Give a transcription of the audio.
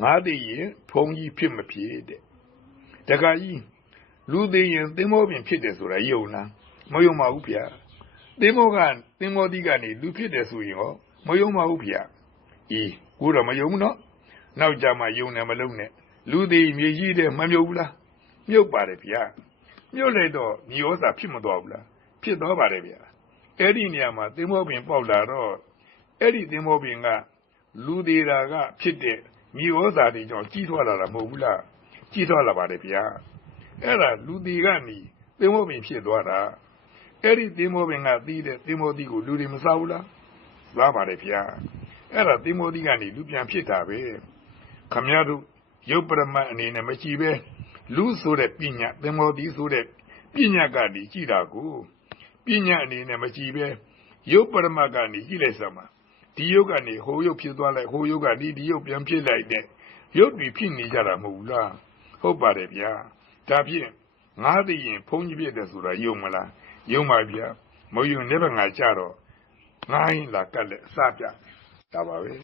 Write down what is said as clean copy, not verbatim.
ငါသိရင်ဖုံးကြီးဖြစ်မဖြစ်တဲ့တခါကြီးလူသိရင်သင်္ဘောပင်ဖြစ်တယ်ဆိုတာယုံလားမယုံပါဘူးဗျာသင်္ဘောသီးကနေလူဖြစ်တယ်ဆိုရင်ရောမယုံပါဘူးဗျာကိုတော့မယုံဘူးနော်နောက်ကြမှာယုံတယ်မလုံးနဲ့လူသိမြေကြီးတဲ့မမြုပ်ဘူးလားမြုပ်ပါတယ်ဗျာမြုပ်လိုက်တော့မြေဩဇာဖြစ်မသွားဘူးလားဖြစ်သွားပါတယ်ဗျာအဲ့ဒီနေရာမှာသင်္ဘောပင်ပေါက်လာတော့အဲ့ဒီသင်္ဘောပင်ကလူသေးတာကဖြစ်တဲ့မြေဩဇာတွေကြောင့်ကြီးထွားလာတာမဟုတ်ဘူးလားကြီးထွားလာပါတယ်ဗျာအဲ့ဒါလူသေးကနေသင်္ဘောပင်ဖြစ်သွားတာအဲ့ဒီသင်္ဘောပင်ကသီးတဲ့သင်္ဘောသီးကိုလူတွေမစားဘူးလားစားပါတယ်ဗျာအဲ့ဒါသင်္ဘောသီးကနေလူပြန်ဖြစ်တာပဲခမည်းတော်ရုပ်ပရမတ်အနေနဲ့မကြည့်ပဲလူဆိုတဲ့ပညာသင်္ဘောသီးဆိုတဲ့ပညာကနေကြည့်တာကိုပညာအနေနဲ့မကြည့်ပဲရုပ်ပရမတ်ကနေကြည့်လိုက်စမ်းပါဒီရုပ်ကနေဟိုရုပ်ဖြစ်သွားလိုက်ဟိုရုပ်ကနေဒီရုပ်ပြန်ဖြစ်လိုက်တဲ့ရုပ်တွေဖြစ်နေကြတာမဟုတ်ဘူးလားဟုတ်ပါတယ်ဗျာဒါဖြင့်ငါသိရင်ဘုန်းကြီးဖြစ်တယ်ဆိုတာယုံမလားယုံပါဗျာမယုံလည်းပဲငါကြတော့ငါရင်လာကတ်လက်အစပြဒါပါပဲ